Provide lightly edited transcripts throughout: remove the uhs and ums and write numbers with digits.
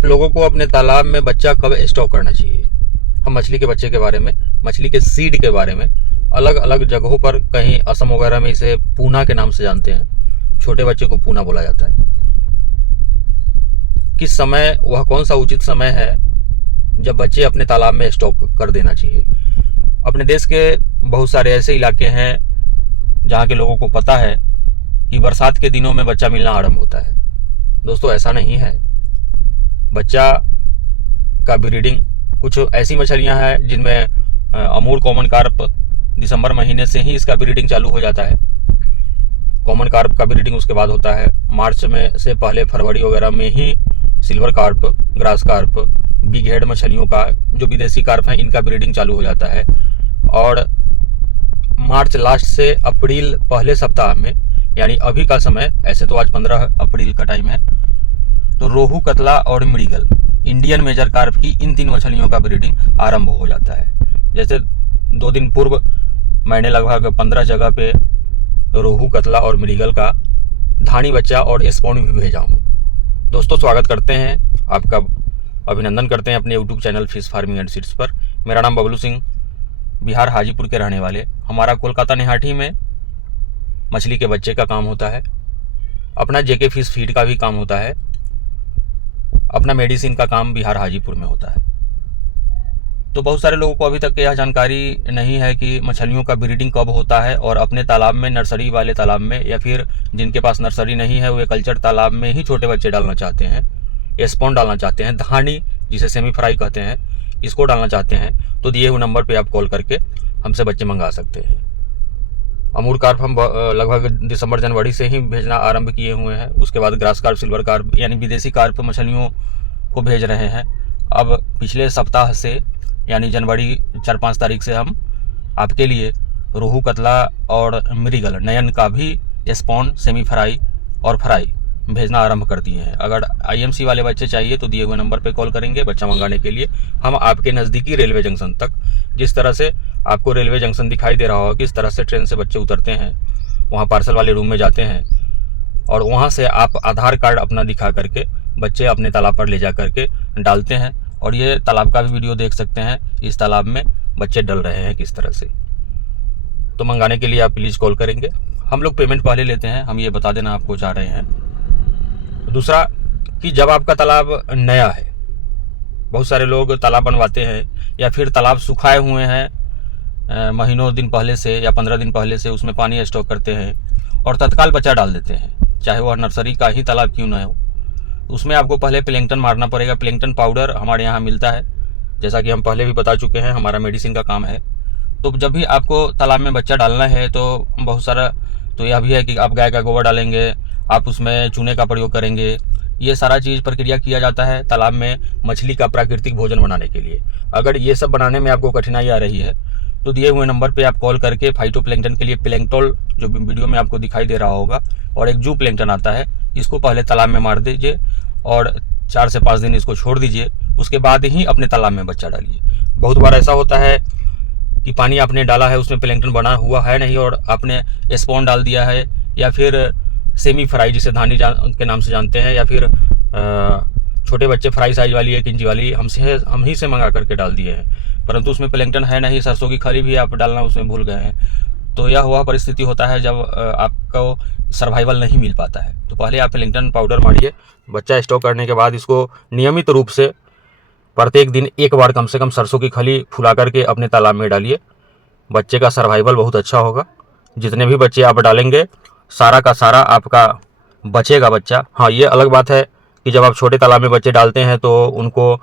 आप लोगों को अपने तालाब में बच्चा कब स्टॉक करना चाहिए। हम मछली के बच्चे के बारे में, मछली के सीड के बारे में अलग अलग जगहों पर, कहीं असम वगैरह में इसे पूना के नाम से जानते हैं। छोटे बच्चे को पूना बोला जाता है। किस समय, वह कौन सा उचित समय है जब बच्चे अपने तालाब में स्टॉक कर देना चाहिए। अपने देश के बहुत सारे ऐसे इलाके हैं जहाँ के लोगों को पता है कि बरसात के दिनों में बच्चा मिलना आरंभ होता है। दोस्तों, ऐसा नहीं है। बच्चा का ब्रीडिंग, कुछ ऐसी मछलियां हैं जिनमें अमूर कॉमन कार्प दिसंबर महीने से ही इसका ब्रीडिंग चालू हो जाता है। कॉमन कार्प का ब्रीडिंग उसके बाद होता है मार्च में से पहले, फरवरी वगैरह में ही silver carp, grass carp, big head मछलियों का, जो विदेशी कार्प हैं, इनका ब्रीडिंग चालू हो जाता है। और मार्च लास्ट से अप्रैल पहले सप्ताह में, यानी अभी का समय, ऐसे तो आज 15 अप्रैल का टाइम है, तो रोहू, कतला और मृगल, इंडियन मेजर कार्प की इन 3 मछलियों का ब्रीडिंग आरंभ हो जाता है। जैसे 2 दिन पूर्व मैंने लगभग 15 जगह पे रोहू, कतला और मृगल का धानी बच्चा और स्पॉन भी भेजा हूँ। दोस्तों, स्वागत करते हैं, आपका अभिनंदन करते हैं अपने YouTube channel fish farming and seeds पर। मेरा नाम बबलू सिंह, बिहार हाजीपुर के रहने वाले। हमारा कोलकाता निहाटी में मछली के बच्चे का काम होता है, अपना जेके फिश फीड का भी काम होता है, अपना मेडिसिन का काम बिहार हाजीपुर में होता है। तो बहुत सारे लोगों को अभी तक यह जानकारी नहीं है कि मछलियों का ब्रीडिंग कब होता है, और अपने तालाब में, नर्सरी वाले तालाब में, या फिर जिनके पास नर्सरी नहीं है वे कल्चर तालाब में ही छोटे बच्चे डालना चाहते हैं, स्पॉन डालना चाहते हैं, धानी जिसे सेमी फ्राई कहते हैं, इसको डालना चाहते हैं, तो दिए हुए नंबर पर आप कॉल करके हमसे बच्चे मंगा सकते हैं। अमूर कार्प हम लगभग दिसंबर जनवरी से ही भेजना आरंभ किए हुए हैं। उसके बाद ग्रास कार्प, सिल्वर कार्प, यानी विदेशी कार्प मछलियों को भेज रहे हैं। अब पिछले सप्ताह से, यानी जनवरी 4-5 तारीख से हम आपके लिए रोहू, कतला और मृगल, नयन का भी स्पॉन, सेमी फ्राई और फ्राई भेजना आरंभ कर दिए हैं। अगर आईएमसी वाले बच्चे चाहिए तो दिए हुए नंबर पे कॉल करेंगे बच्चा मंगाने के लिए। हम आपके नज़दीकी रेलवे जंक्शन तक, जिस तरह से आपको रेलवे जंक्शन दिखाई दे रहा होगा, किस तरह से ट्रेन से बच्चे उतरते हैं, वहाँ पार्सल वाले रूम में जाते हैं, और वहाँ से आप आधार कार्ड अपना दिखा करके बच्चे अपने तालाब पर ले जा करके डालते हैं। और ये तालाब का भी वीडियो देख सकते हैं, इस तालाब में बच्चे डल रहे हैं किस तरह से। तो मंगाने के लिए आप प्लीज़ कॉल करेंगे। हम लोग पेमेंट पहले लेते हैं, हम ये बता देना आपको चाह रहे हैं। दूसरा कि जब आपका तालाब नया है, बहुत सारे लोग तालाब बनवाते हैं या फिर तालाब सुखाए हुए हैं, महीनों दिन पहले से या 15 दिन पहले से उसमें पानी स्टॉक करते हैं और तत्काल बच्चा डाल देते हैं, चाहे वह नर्सरी का ही तालाब क्यों ना हो। उसमें आपको पहले प्लैंकटन मारना पड़ेगा। प्लैंकटन पाउडर हमारे यहाँ मिलता है, जैसा कि हम पहले भी बता चुके हैं, हमारा मेडिसिन का काम है। तो जब भी आपको तालाब में बच्चा डालना है तो बहुत सारा, तो यह भी है कि आप गाय का गोबर डालेंगे, आप उसमें चूने का प्रयोग करेंगे, ये सारा चीज़ प्रक्रिया किया जाता है तालाब में मछली का प्राकृतिक भोजन बनाने के लिए। अगर ये सब बनाने में आपको कठिनाई आ रही है तो दिए हुए नंबर पे आप कॉल करके फाइटोप्लैंकटन के लिए प्लैंकटोल, जो वीडियो में आपको दिखाई दे रहा होगा, और एक जू प्लैंकटन आता है, इसको पहले तालाब में मार दीजिए और 4 से 5 दिन इसको छोड़ दीजिए। उसके बाद ही अपने तालाब में बच्चा डालिए। बहुत बार ऐसा होता है कि पानी आपने डाला है, उसमें प्लैंकटन बना हुआ है नहीं, और आपने स्पॉन डाल दिया है, या फिर सेमी फ्राई जिसे धानी के नाम से जानते हैं, या फिर छोटे बच्चे फ्राई साइज वाली 1 इंच वाली हम ही से मंगा करके डाल दिए हैं, परंतु उसमें प्लैंकटन है नहीं, सरसों की खली भी आप डालना उसमें भूल गए हैं। तो यह हुआ परिस्थिति होता है जब आपको सर्वाइवल नहीं मिल पाता है। तो पहले आप प्लैंकटन पाउडर मारिए। बच्चा स्टॉक करने के बाद इसको नियमित रूप से प्रत्येक दिन 1 बार कम से कम सरसों की खली फुला करके अपने तालाब में डालिए। बच्चे का सर्वाइवल बहुत अच्छा होगा। जितने भी बच्चे आप डालेंगे, सारा का सारा आपका बचेगा बच्चा। हाँ, ये अलग बात है कि जब आप छोटे तालाब में बच्चे डालते हैं तो उनको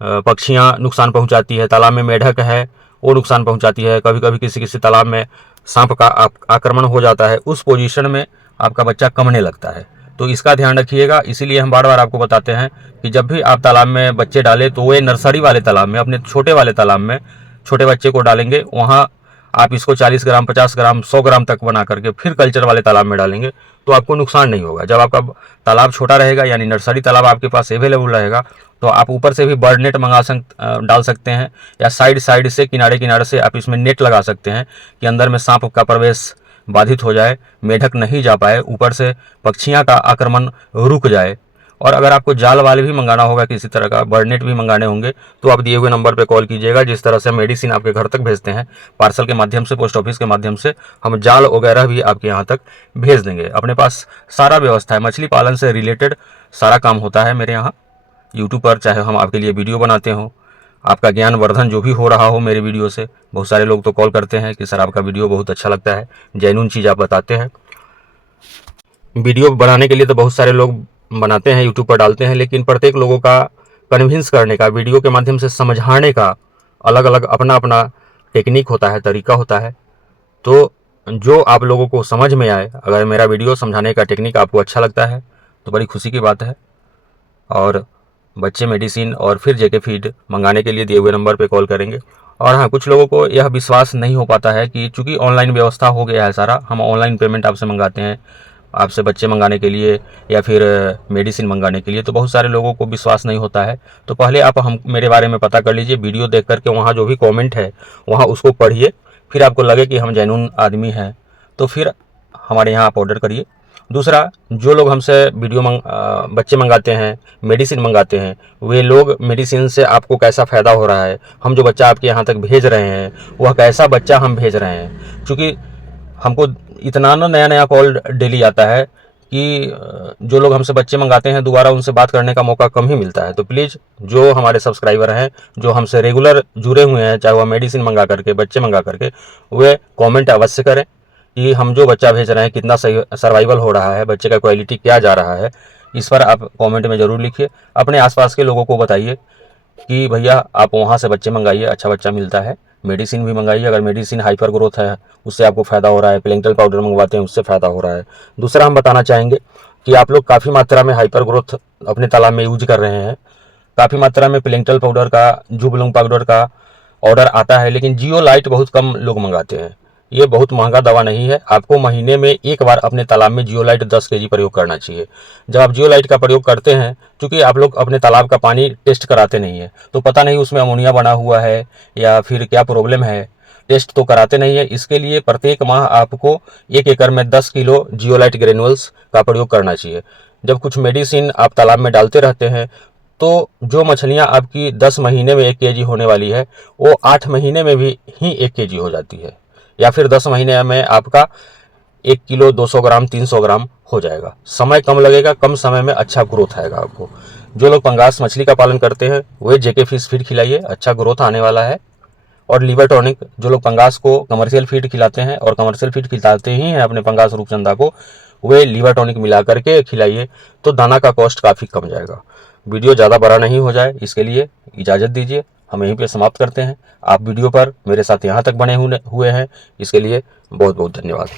पक्षियाँ नुकसान पहुंचाती है, तालाब में मेढक है वो नुकसान पहुंचाती है, कभी कभी किसी तालाब में सांप का आक्रमण हो जाता है, उस पोजीशन में आपका बच्चा कमने लगता है। तो इसका ध्यान रखिएगा। इसीलिए हम बार बार आपको बताते हैं कि जब भी आप तालाब में बच्चे डालें तो वे नर्सरी वाले तालाब में, अपने छोटे वाले तालाब में छोटे बच्चे को डालेंगे, वहाँ आप इसको 40 ग्राम, 50 ग्राम, 100 ग्राम तक बना करके फिर कल्चर वाले तालाब में डालेंगे तो आपको नुकसान नहीं होगा। जब आपका तालाब छोटा रहेगा, यानी नर्सरी तालाब आपके पास अवेलेबल रहेगा, तो आप ऊपर से भी बर्ड नेट डाल सकते हैं, या साइड से, किनारे से आप इसमें नेट लगा सकते हैं कि अंदर में सांप का प्रवेश बाधित हो जाए, मेढक नहीं जा पाए, ऊपर से पक्षियां का आक्रमण रुक जाए। और अगर आपको जाल वाले भी मंगाना होगा, किसी तरह का बर्डनेट भी मंगाने होंगे, तो आप दिए हुए नंबर पे कॉल कीजिएगा। जिस तरह से मेडिसिन आपके घर तक भेजते हैं पार्सल के माध्यम से, पोस्ट ऑफिस के माध्यम से, हम जाल वगैरह भी आपके यहाँ तक भेज देंगे। अपने पास सारा व्यवस्था है, मछली पालन से रिलेटेड सारा काम होता है मेरे यहाँ यूट्यूब पर। चाहे हम आपके लिए वीडियो बनाते हों, आपका ज्ञान वर्धन जो भी हो रहा हो मेरे वीडियो से, बहुत सारे लोग तो कॉल करते हैं कि सर आपका वीडियो बहुत अच्छा लगता है, जेन्युइन चीज़ आप बताते हैं। वीडियो बनाने के लिए तो बहुत सारे लोग बनाते हैं, यूट्यूब पर डालते हैं, लेकिन प्रत्येक लोगों का कन्विंस करने का, वीडियो के माध्यम से समझाने का अलग अलग अपना अपना टेक्निक होता है, तरीका होता है। तो जो आप लोगों को समझ में आए, अगर मेरा वीडियो समझाने का टेक्निक आपको अच्छा लगता है तो बड़ी खुशी की बात है। और बच्चे मेडिसिन और फिर जेके फीड मंगाने के लिए दिए हुए नंबर पे कॉल करेंगे। और हाँ, कुछ लोगों को यह विश्वास नहीं हो पाता है कि चूंकि ऑनलाइन व्यवस्था हो गया है सारा, हम ऑनलाइन पेमेंट आपसे मंगाते हैं, आपसे बच्चे मंगाने के लिए या फिर मेडिसिन मंगाने के लिए, तो बहुत सारे लोगों को विश्वास नहीं होता है। तो पहले आप हम मेरे बारे में पता कर लीजिए, वीडियो देख करके वहाँ जो भी कमेंट है वहाँ उसको पढ़िए, फिर आपको लगे कि हम जेन्युइन आदमी हैं तो फिर हमारे यहाँ आप ऑर्डर करिए। दूसरा, जो लोग हमसे बच्चे मंगाते हैं, मेडिसिन मंगाते हैं, वे लोग मेडिसिन से आपको कैसा फ़ायदा हो रहा है, हम जो बच्चा आपके यहाँ तक भेज रहे हैं वह कैसा बच्चा हम भेज रहे हैं। क्योंकि हमको इतना ना नया नया कॉल डेली आता है कि जो लोग हमसे बच्चे मंगाते हैं दोबारा उनसे बात करने का मौका कम ही मिलता है। तो प्लीज़ जो हमारे सब्सक्राइबर हैं, जो हमसे रेगुलर जुड़े हुए हैं, चाहे वह मेडिसिन मंगा करके, बच्चे मंगा करके, वे कमेंट अवश्य करें कि हम जो बच्चा भेज रहे हैं कितना सही सर्वाइवल हो रहा है, बच्चे का क्वालिटी क्या जा रहा है। इस पर आप कमेंट में ज़रूर लिखिए। अपने आसपास के लोगों को बताइए कि भैया आप वहाँ से बच्चे मंगाइए, अच्छा बच्चा मिलता है। मेडिसिन भी मंगाइए, अगर मेडिसिन हाइपर ग्रोथ है उससे आपको फ़ायदा हो रहा है, प्लैंक्टन पाउडर मंगवाते हैं उससे फ़ायदा हो रहा है। दूसरा, हम बताना चाहेंगे कि आप लोग काफ़ी मात्रा में हाइपर ग्रोथ अपने तालाब में यूज कर रहे हैं, काफ़ी मात्रा में प्लैंक्टन पाउडर का, जुबलूम पाउडर का ऑर्डर आता है, लेकिन जियोलाइट बहुत कम लोग मंगाते हैं। ये बहुत महंगा दवा नहीं है, आपको महीने में एक बार अपने तालाब में जियोलाइट 10 केजी प्रयोग करना चाहिए। जब आप जियोलाइट का प्रयोग करते हैं, क्योंकि आप लोग अपने तालाब का पानी टेस्ट कराते नहीं है, तो पता नहीं उसमें अमोनिया बना हुआ है या फिर क्या प्रॉब्लम है, टेस्ट तो कराते नहीं है। इसके लिए प्रत्येक माह आपको 1 एकड़ में 10 किलो जियोलाइट ग्रेनुअल्स का प्रयोग करना चाहिए। जब कुछ मेडिसिन आप तालाब में डालते रहते हैं तो जो मछलियाँ आपकी 10 महीने में 1 केजी होने वाली है, वो 8 महीने में भी ही 1 केजी हो जाती है, या फिर 10 महीने में आपका 1 किलो 200 ग्राम 300 ग्राम हो जाएगा। समय कम लगेगा, कम समय में अच्छा ग्रोथ आएगा आपको। जो लोग पंगास मछली का पालन करते हैं वे जेके फिश फीड खिलाइए, अच्छा ग्रोथ आने वाला है। और लीवर टॉनिक, जो लोग पंगास को कमर्शियल फीड खिलाते हैं और कमर्शियल फीड खिलाते ही हैं अपने पंगास रूपचंदा को, वे लीवर टॉनिक मिला करके खिलाइए, तो दाना का कॉस्ट काफ़ी कम जाएगा। वीडियो ज़्यादा बड़ा नहीं हो जाए इसके लिए इजाज़त दीजिए, हम यहीं पे समाप्त करते हैं। आप वीडियो पर मेरे साथ यहाँ तक बने हुए हैं, इसके लिए बहुत बहुत धन्यवाद।